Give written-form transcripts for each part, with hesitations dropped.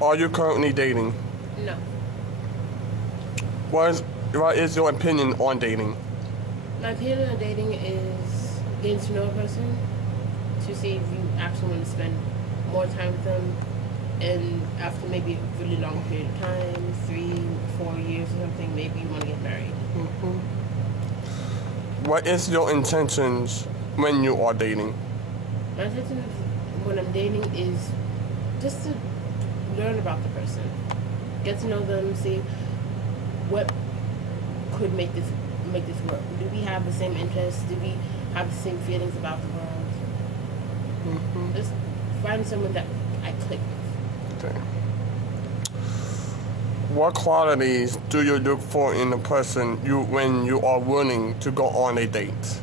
Are you currently dating? No. What is your opinion on dating? My opinion on dating is getting to know a person to see if you actually want to spend more time with them, and after maybe a really long period of time, 3-4 years or something, maybe you want to get married. Mm-hmm. What is your intentions when you are dating? My intention when I'm dating is just to learn about the person, get to know them, see what could make this work. Do we have the same interests? Do we have the same feelings about the world? Mm-hmm. Just find someone that I click with. Okay. What qualities do you look for in a person when you are willing to go on a date?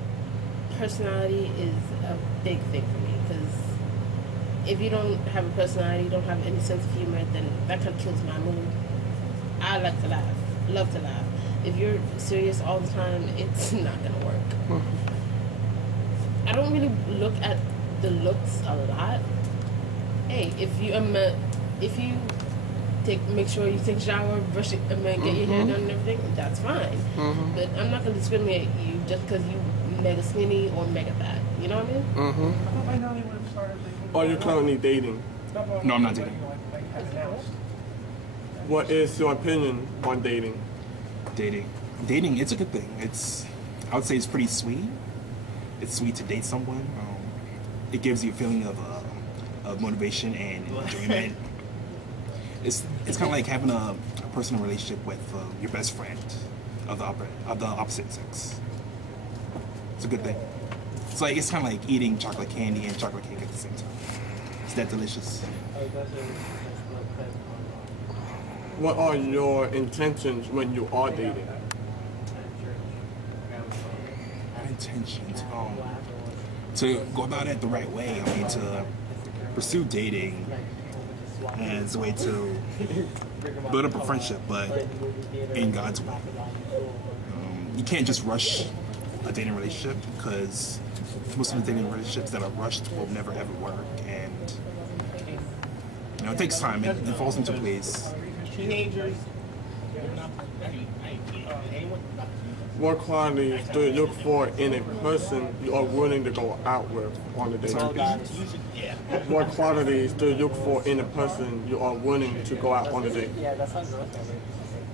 Personality is a big thing for me, because if you don't have a personality, don't have any sense of humor, then that kind of kills my mood. I like to laugh, love to laugh. If you're serious all the time, it's not gonna work. Mm-hmm. I don't really look at the looks a lot. Hey, if you make sure you take a shower, brush it, get your hair done and everything, that's fine. Mm-hmm. But I'm not gonna discriminate you just because you mega skinny or mega fat. You know what I mean? Mm-hmm. Are you currently dating? No, I'm not dating. What is your opinion on dating? Dating, it's a good thing. I would say it's pretty sweet. It's sweet to date someone. It gives you a feeling of motivation and enjoyment. It's kind of like having a personal relationship with your best friend of the opposite sex. It's a good thing. It's kind of like eating chocolate candy and chocolate cake at the same time. It's that delicious. What are your intentions when you are dating? My intentions, to go about it the right way. I mean, to pursue dating as a way to build up a friendship, but in God's way. You can't just rush a dating relationship, because most of the dating relationships that are rushed will never ever work, and it takes time. It falls into place. What qualities do you look for in a person you are willing to go out with on a date? What qualities do you look for in a person you are willing to go out on a date?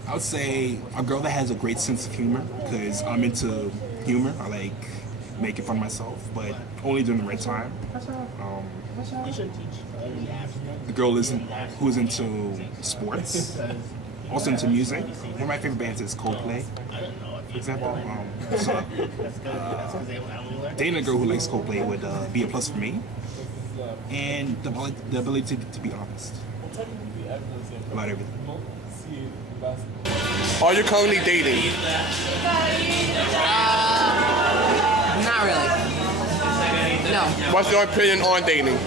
I would say a girl that has a great sense of humor, because I'm into humor. I like making fun of myself, but only during the right time. A girl who's into sports, also into music. One of my favorite bands is Coldplay, for example. Dating a girl who likes Coldplay would be a plus for me, and the ability to be honest about everything. Are you currently dating? Not really. No. What's your opinion on dating?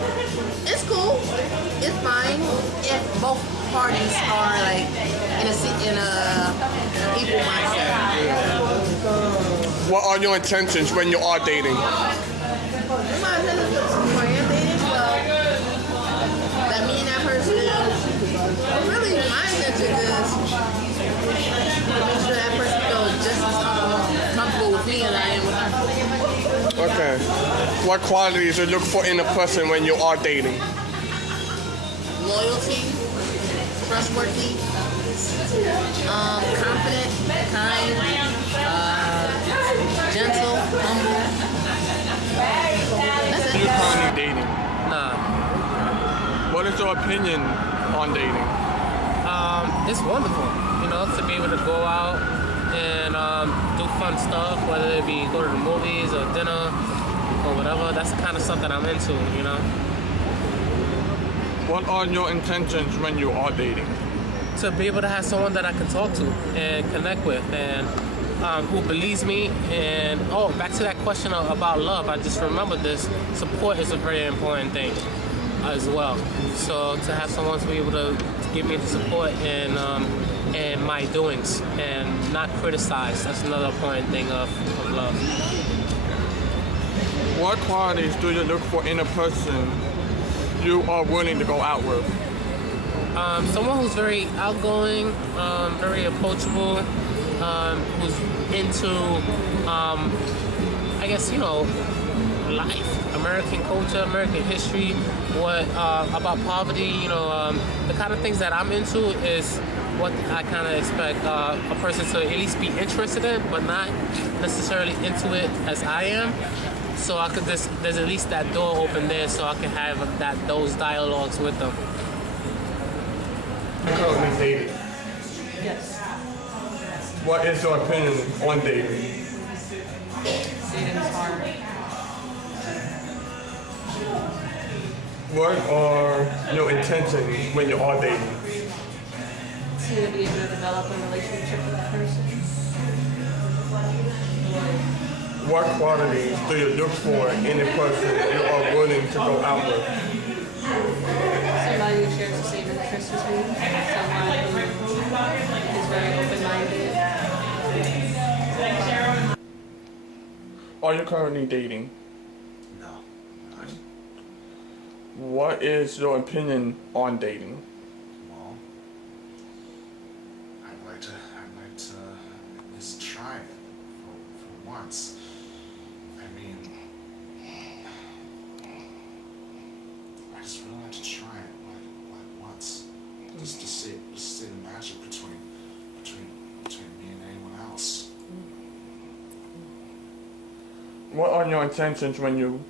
It's cool. It's fine if both parties are like in a equal mindset. What are your intentions when you are dating? My intentions when you're dating, well, that me and that person. Well, really, my intention is to make sure that person feels just as comfortable with me as I am with her. Okay. What qualities do you look for in a person when you are dating? Loyalty, trustworthy, confident, kind, gentle, humble. That's Are you currently dating? Nah. What is your opinion on dating? It's wonderful, to be able to go out and do fun stuff, whether it be go to the movies or dinner or whatever. That's the kind of stuff that I'm into, What are your intentions when you are dating? To be able to have someone that I can talk to and connect with, and who believes me. And back to that question about love, I just remembered this. Support is a very important thing as well. So to have someone to be able to give me the support and my doings and not criticize, that's another important thing of love. What qualities do you look for in a person you are willing to go out with? Someone who's very outgoing, very approachable, who's into, I guess, life, American culture, American history, what about poverty, the kind of things that I'm into is what I kind of expect a person to at least be interested in, but not necessarily into it as I am. So I could there's at least that door open there, so I can have those dialogues with them. Currently dating. Yes. What is your opinion on dating? Dating is hard. What are your intentions when you are dating? To be able to develop a relationship with the person. What qualities do you look for in a person you are willing to go out with? Somebody who shares the same interests as me. Someone who is very open-minded. Are you currently dating? No. What is your opinion on dating? Well, I'd like to at least try it for once. I mean, I just really like to try it like once, just to see the magic between me and anyone else. What are your intentions when you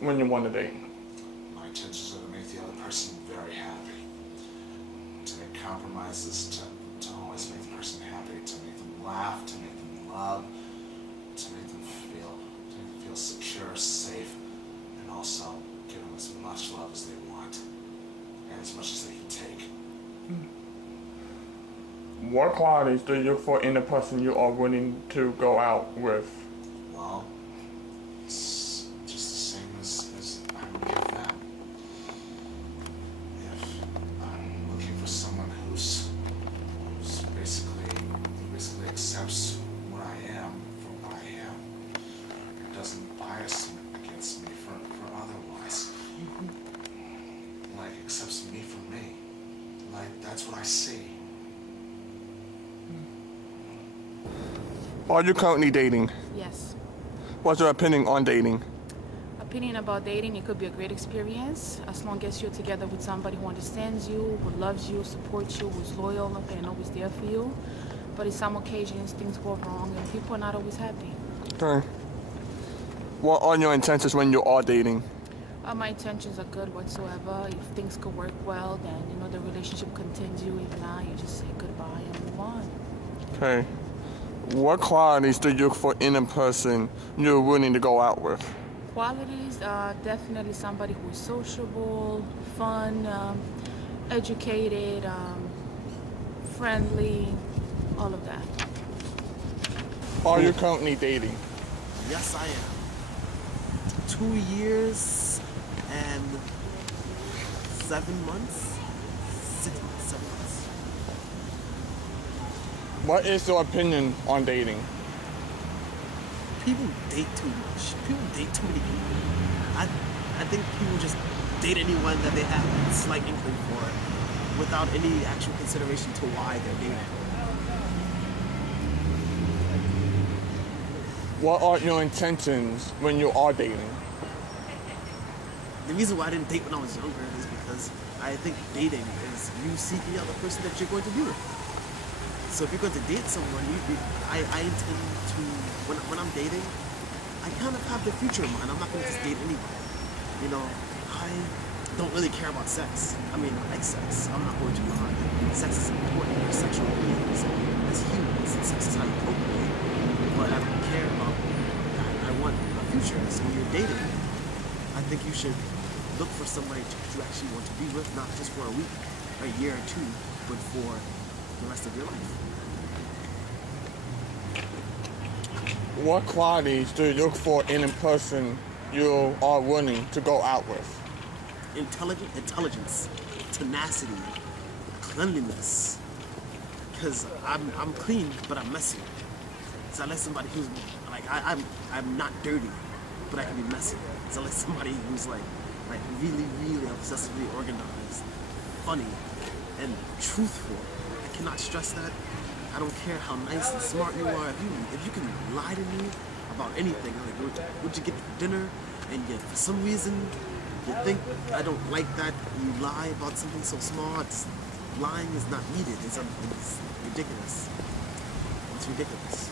want to date? My intentions are to make the other person very happy, to make compromises, to always make the person happy, to make them laugh, to make them love, to make them feel secure, safe, and also give them as much love as they want, and as much as they can take. What qualities do you look for in a person you are willing to go out with? Well, it's just the same as I would give them. If I'm looking for someone who's basically accepts what I am for what I am, and doesn't bias against me for otherwise. Like, accepts me for me. Like, that's what I see. Are you currently dating? Yes. What's your opinion on dating? Opinion about dating, it could be a great experience as long as you're together with somebody who understands you, who loves you, supports you, who's loyal and always there for you. But in some occasions, things go wrong and people are not always happy. Okay. What are your intentions when you are dating? My intentions are good whatsoever. If things could work well, then the relationship continue. If not, you just say goodbye and move on. Okay. What qualities do you look for in a person you're willing to go out with? Qualities, definitely somebody who is sociable, fun, educated, friendly, all of that. Are you currently dating? Yes, I am. 2 years and 7 months? 6 months, 7 months. What is your opinion on dating? People date too much. People date too many people. I think people just date anyone that they have a slight inkling for without any actual consideration to why they're dating. What are your intentions when you are dating? The reason why I didn't date when I was younger is because I think dating is you seeking out the person that you're going to be with. So if you're going to date someone, I intend to, when I'm dating, I kind of have the future in mind. I'm not going to just date anybody. I don't really care about sex. I mean, I like sex. I'm not going to lie. Sex is important. We're sexual beings as humans, and sex is how you procreate. But I don't care about that. I want a future. So when you're dating, I think you should look for somebody you actually want to be with, not just for a week, a year or two, but for the rest of your life. What qualities do you look for in a person you are willing to go out with? Intelligence, tenacity, cleanliness. Because I'm clean, but I'm messy. So I like somebody who's like I'm not dirty, but I can be messy. So I like somebody who's like right? Really, really obsessively organized, funny, and truthful. I cannot stress that. I don't care how nice and smart you are. If you can lie to me about anything, like what'd you get for dinner, and yet for some reason you think I don't like that, you lie about something so small. Lying is not needed. It's ridiculous. It's ridiculous.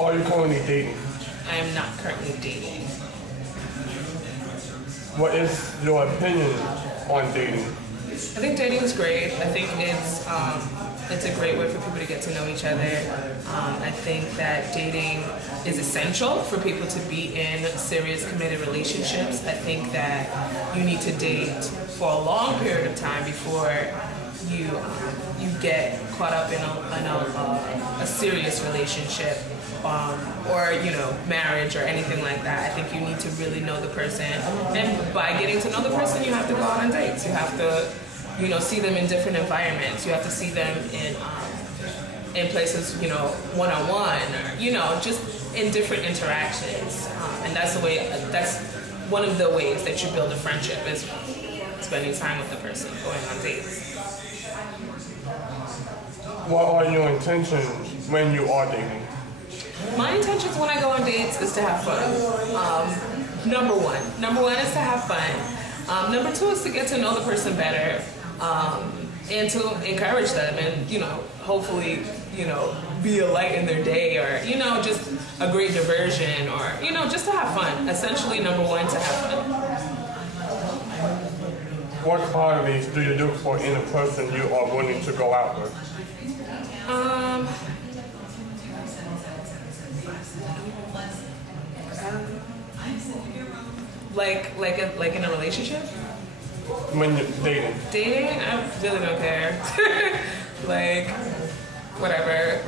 Are you currently dating? I am not currently dating. What is your opinion on dating? I think dating is great. I think it's a great way for people to get to know each other. I think that dating is essential for people to be in serious, committed relationships. I think that you need to date for a long period of time before you get caught up in a serious relationship. Or marriage or anything like that. I think you need to really know the person, and by getting to know the person, you have to go out on dates. You have to, see them in different environments. You have to see them in places, one-on-one, or just in different interactions. And that's the way. That's one of the ways that you build a friendship is spending time with the person, going on dates. What are your intentions when you are dating? My intentions when I go on dates is to have fun. Number one is to have fun. Number two is to get to know the person better, and to encourage them, and hopefully be a light in their day, or just a great diversion, or just to have fun. Essentially, number one, to have fun. What qualities do you look for in a person you are willing to go out with? Like in a relationship? When you're dating? Dating? I really don't care. Whatever.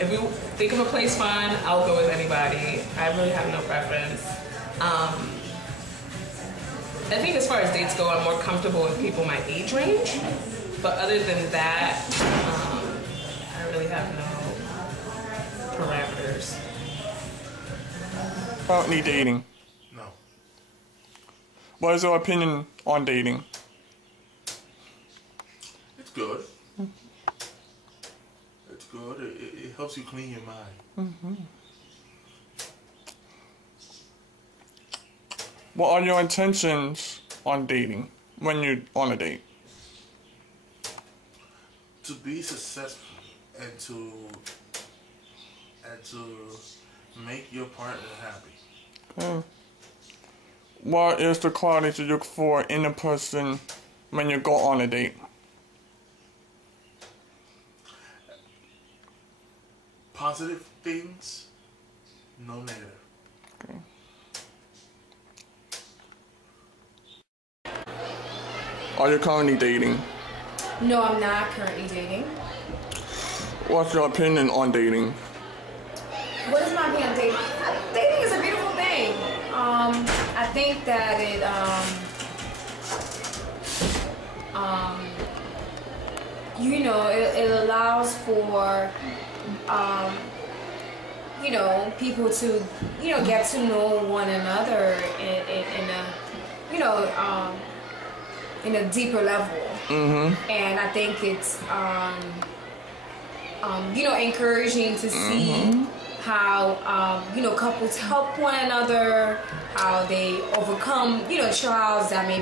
If we think of a place fun, I'll go with anybody. I really have no preference. I think as far as dates go, I'm more comfortable with people my age range. But other than that, I really have no parameters. Currently dating? No. What is your opinion on dating? It's good. It's good. It helps you clean your mind. Mm-hmm. What are your intentions on dating when you're on a date? To be successful and to make your partner happy. Okay. What is the qualities you look for in a person when you go on a date? Positive things, no negative. Okay. Are you currently dating? No, I'm not currently dating. What's your opinion on dating? What is my opinion on dating? Dating is a beautiful thing. I think that it allows for people to get to know one another in a deeper level. Mm-hmm. And I think it's encouraging to see how couples help one another, how they overcome trials that may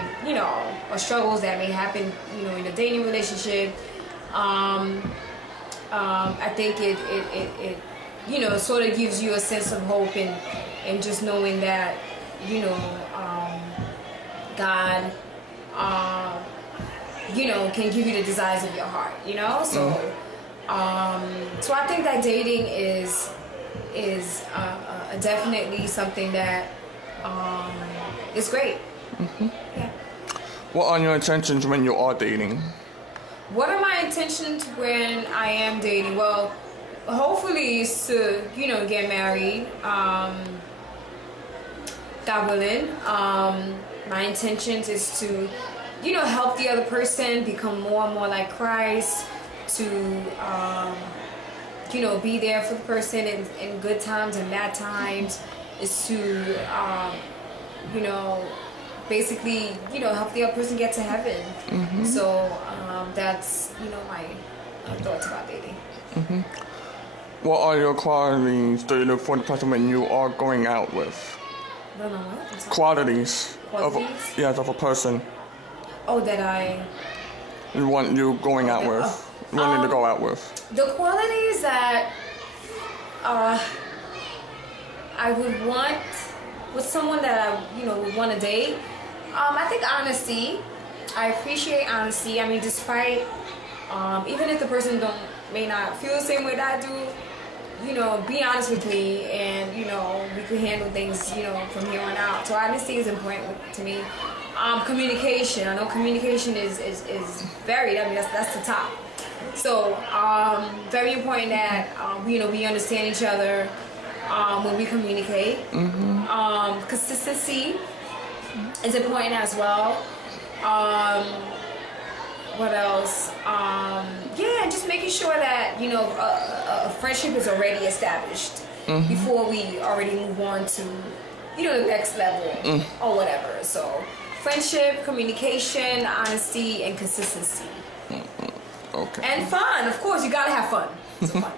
or struggles that may happen in a dating relationship. I think it sort of gives you a sense of hope and just knowing that God can give you the desires of your heart, so so I think that dating is definitely something that is great. Yeah. What are your intentions when you are dating? What are my intentions when I am dating? Well, hopefully is to get married, God willing. My intentions is to help the other person become more and more like Christ, to be there for the person in good times and bad times, is to basically help the other person get to heaven. Mm-hmm. So that's my thoughts about dating. Mm-hmm. What are your qualities do you look for the person when you are going out with? No, what? Qualities? Of a person. Oh, that I want you going out with. Wanting to go out with. The qualities that I would want with someone that I would want to date. I think honesty. I appreciate honesty. I mean, despite even if the person may not feel the same way that I do, be honest with me, and we could handle things from here on out. So honesty is important to me. Communication. I know communication is varied. I mean, that's the top. So very important that we understand each other when we communicate. Mm-hmm. Consistency is important as well. What else? Just making sure that a friendship is already established before we already move on to the next level or whatever. So friendship, communication, honesty, and consistency. Okay. And fun, of course. You gotta have fun. So fun.